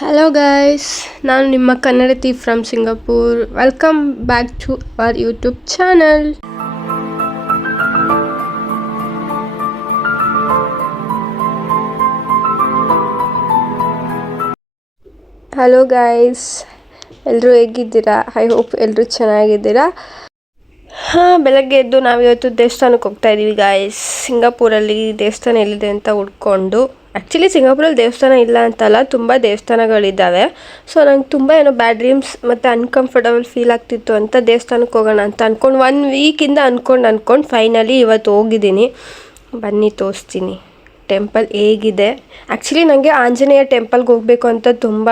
Hello guys ನಾನು ನಿಮ್ಮ ಕನ್ನಡತಿ from Singapore welcome back to our YouTube channel hello guys ಎಲ್ಲರೂ ಹೇಗಿದ್ದೀರಾ? ಐ ಹೋಪ್ ಎಲ್ಲರೂ ಚೆನ್ನಾಗಿದ್ದೀರಾ? ಹಾಂ, ಬೆಳಗ್ಗೆ ಎದ್ದು ನಾವಿವತ್ತು ದೇವಸ್ಥಾನಕ್ಕೆ ಹೋಗ್ತಾ ಇದ್ದೀವಿ ಗಾಯ್ಸ್ ಸಿಂಗಾಪುರಲ್ಲಿ ದೇವಸ್ಥಾನ ಎಲ್ಲಿದೆ ಅಂತ ಹುಡ್ಕೊಂಡು. ಆ್ಯಕ್ಚುಲಿ ಸಿಂಗಾಪುರಲ್ಲಿ ದೇವಸ್ಥಾನ ಇಲ್ಲ ಅಂತಲ್ಲ, ತುಂಬ ದೇವಸ್ಥಾನಗಳಿದ್ದಾವೆ. ಸೊ ನಂಗೆ ತುಂಬ ಏನೋ ಬ್ಯಾಡ್ ಡ್ರೀಮ್ಸ್ ಮತ್ತು ಅನ್ಕಂಫರ್ಟಬಲ್ ಫೀಲ್ ಆಗ್ತಿತ್ತು ಅಂತ ದೇವಸ್ಥಾನಕ್ಕೆ ಹೋಗೋಣ ಅಂತ ಅಂದ್ಕೊಂಡು ಒನ್ ವೀಕಿಂದ ಅಂದ್ಕೊಂಡು ಅಂದ್ಕೊಂಡು ಫೈನಲಿ ಇವತ್ತು ಹೋಗಿದ್ದೀನಿ. ಬನ್ನಿ ತೋರಿಸ್ತೀನಿ. ಟೆಂಪಲ್ ಹೇಗಿದೆ. ಆ್ಯಕ್ಚುಲಿ ನನಗೆ ಆಂಜನೇಯ ಟೆಂಪಲ್ಗೆ ಹೋಗಬೇಕು ಅಂತ ತುಂಬ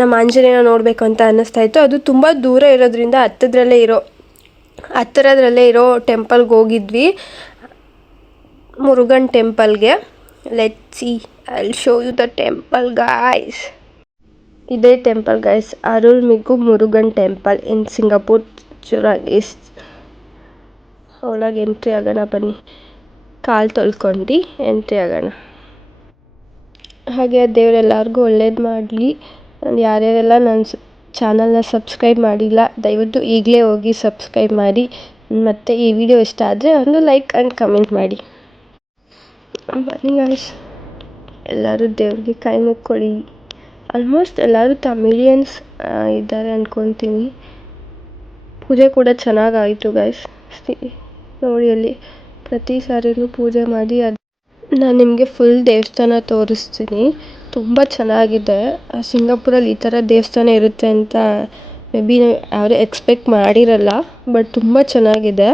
ನಮ್ಮ ಆಂಜನೇಯನ ನೋಡಬೇಕು ಅಂತ ಅನ್ನಿಸ್ತಾ ಇತ್ತು. ಅದು ತುಂಬ ದೂರ ಇರೋದ್ರಿಂದ ಹತ್ತದ್ರಲ್ಲೇ ಇರೋ, ಹತ್ತಿರದ್ರಲ್ಲೇ ಇರೋ ಟೆಂಪಲ್ಗೆ ಹೋಗಿದ್ವಿ. ಮುರುಗನ್ ಟೆಂಪಲ್ಗೆ let see I show you the temple guys ಇದೇ temple guys Arulmigu Murugan temple in Singapore ಚುರಾಗೀಸ್ ಒಳಗೆ ಎಂಟ್ರಿ ಆಗೋಣ ಬನ್ನಿ. ಕಾಲು ತೊಳ್ಕೊಂಡು ಎಂಟ್ರಿ ಆಗೋಣ. ಹಾಗೆ ದೇವರೆಲ್ಲರಿಗೂ ಒಳ್ಳೇದು ಮಾಡಲಿ. ಯಾರ್ಯಾರೆಲ್ಲ ನನ್ನ ಚಾನಲ್ನ ಸಬ್ಸ್ಕ್ರೈಬ್ ಮಾಡಿಲ್ಲ, ದಯವಿಟ್ಟು ಈಗಲೇ ಹೋಗಿ ಸಬ್ಸ್ಕ್ರೈಬ್ ಮಾಡಿ. ಮತ್ತು ಈ ವಿಡಿಯೋ ಇಷ್ಟ ಆದರೆ ಒಂದು ಲೈಕ್ ಆ್ಯಂಡ್ ಕಮೆಂಟ್ ಮಾಡಿ. ಬನ್ನಿ ಗಾಯ್ಸ್ ಎಲ್ಲರೂ ದೇವ್ರಿಗೆ ಕೈ ಮುಕ್ಕೊಳ್ಳಿ. ಆಲ್ಮೋಸ್ಟ್ ಎಲ್ಲರೂ ತಮಿಳಿಯನ್ಸ್ ಇದ್ದಾರೆ ಅಂದ್ಕೊತೀನಿ ಪೂಜೆ ಕೂಡ ಚೆನ್ನಾಗಾಯಿತು ಗಾಯ್ಸ್ ನೋಡಿ ಅಲ್ಲಿ ಪ್ರತಿ ಸಾರಿನೂ ಪೂಜೆ ಮಾಡಿ ಅದು ನಾನು ನಿಮಗೆ ಫುಲ್ ದೇವಸ್ಥಾನ ತೋರಿಸ್ತೀನಿ. ತುಂಬ ಚೆನ್ನಾಗಿದೆ. ಸಿಂಗಾಪುರಲ್ಲಿ ಈ ಥರ ದೇವಸ್ಥಾನ ಇರುತ್ತೆ ಅಂತ ಮೇ ಬಿ ಯಾರೂ ಎಕ್ಸ್ಪೆಕ್ಟ್ ಮಾಡಿರಲ್ಲ ಬಟ್ ತುಂಬ ಚೆನ್ನಾಗಿದೆ.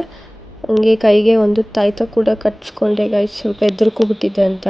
ಹಂಗೆ ಕೈಗೆ ಒಂದು ತಾಯ್ತ ಕೂಡ ಕಟ್ಸ್ಕೊಂಡೆ ಗಾಯ್ಸ್ ಸ್ವಲ್ಪ ಹೆದರ್ಕೊಬಿಟ್ಟಿದೆ ಅಂತ.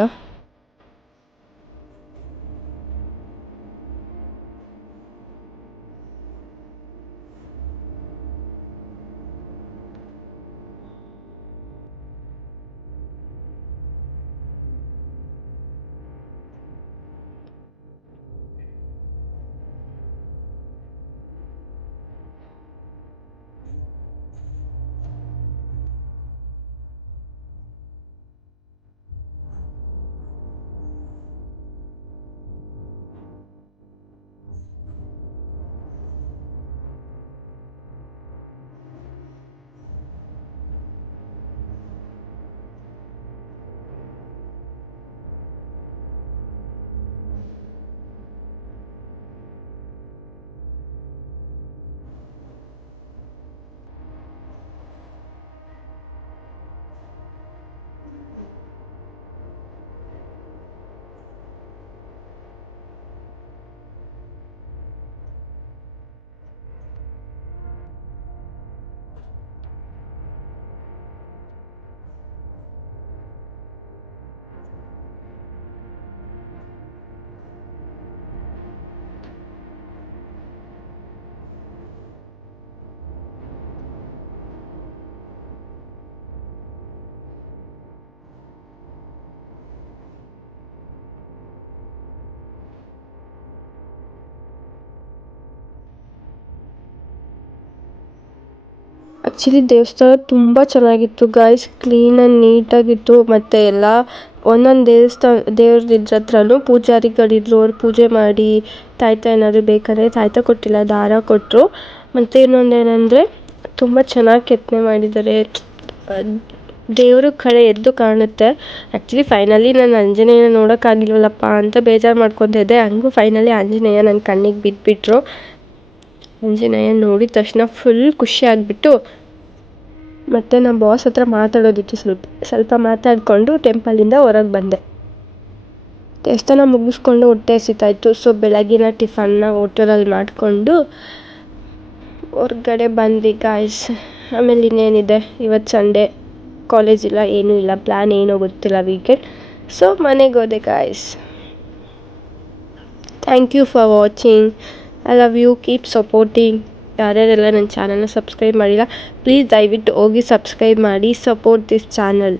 ಆ್ಯಕ್ಚುಲಿ ದೇವಸ್ಥಾನ ತುಂಬ ಚೆನ್ನಾಗಿತ್ತು ಗಾಯ್ಸ್ ಕ್ಲೀನ್ ನೀಟಾಗಿತ್ತು ಮತ್ತು ಎಲ್ಲ ಒಂದೊಂದು ದೇವಸ್ಥಾನ, ದೇವ್ರದ್ದು ಇದ್ರ ಹತ್ರನೂ ಪೂಜಾರಿಗಳಿದ್ರು. ಅವ್ರು ಪೂಜೆ ಮಾಡಿ ತಾಯ್ತ ಏನಾದರೂ ಬೇಕಾದರೆ ತಾಯ್ತ ಕೊಟ್ಟಿಲ್ಲ, ದಾರ ಕೊಟ್ಟರು ಮತ್ತು ಇನ್ನೊಂದು ಏನಂದರೆ ತುಂಬ ಚೆನ್ನಾಗಿ ಕೆತ್ತನೆ ಮಾಡಿದ್ದಾರೆ. ದೇವರು ಕಡೆ ಎದ್ದು ಕಾಣುತ್ತೆ. ಆ್ಯಕ್ಚುಲಿ ಫೈನಲಿ ನಾನು ಆಂಜನೇಯನ ನೋಡೋಕ್ಕಾಗಿಲ್ವಲ್ಲಪ್ಪ ಅಂತ ಬೇಜಾರು ಮಾಡ್ಕೊತಿದ್ದೆ ಹಂಗೂ ಫೈನಲಿ ಆಂಜನೇಯ ನನ್ನ ಕಣ್ಣಿಗೆ ಬಿದ್ದುಬಿಟ್ರು ಆಂಜನೇಯ ನೋಡಿದ ತಕ್ಷಣ ಫುಲ್ ಖುಷಿ ಆಗಿಬಿಟ್ಟು ಮತ್ತು ನಮ್ಮ ಬಾಸ್ ಹತ್ರ ಮಾತಾಡೋದಿತ್ತು ಸ್ವಲ್ಪ ಸ್ವಲ್ಪ ಮಾತಾಡಿಕೊಂಡು ಟೆಂಪಲಿಂದ ಹೊರಗೆ ಬಂದೆ. ದೇವಸ್ಥಾನ ಮುಗಿಸ್ಕೊಂಡು ಹೊಟ್ಟೆ ಹಸಿತಾಯಿತ್ತು ಸೊ ಬೆಳಗಿನ ಟಿಫನ್ನ ಹೋಟೆಲಲ್ಲಿ ಮಾಡಿಕೊಂಡು ಹೊರ್ಗಡೆ ಬಂದ್ವಿ ಗಾಯ್ಸ್ ಆಮೇಲೆ ಇನ್ನೇನಿದೆ? ಇವತ್ತು ಸಂಡೇ ಕಾಲೇಜ್ ಇಲ್ಲ, ಏನೂ ಇಲ್ಲ. ಪ್ಲ್ಯಾನ್ ಏನೋ ಗೊತ್ತಿಲ್ಲ ವೀಕೆಂಡ್ ಸೊ ಮನೆಗೆ ಹೋದೆ guys thank you for watching I love you keep supporting ಯಾರ್ಯಾರೆಲ್ಲ ನನ್ನ ಚಾನಲ್ನ ಸಬ್ಸ್ಕ್ರೈಬ್ ಮಾಡಿಲ್ಲ ಪ್ಲೀಸ್ ದಯವಿಟ್ಟು ಹೋಗಿ ಸಬ್ಸ್ಕ್ರೈಬ್ ಮಾಡಿ ಸಪೋರ್ಟ್ ದಿಸ್ ಚಾನಲ್.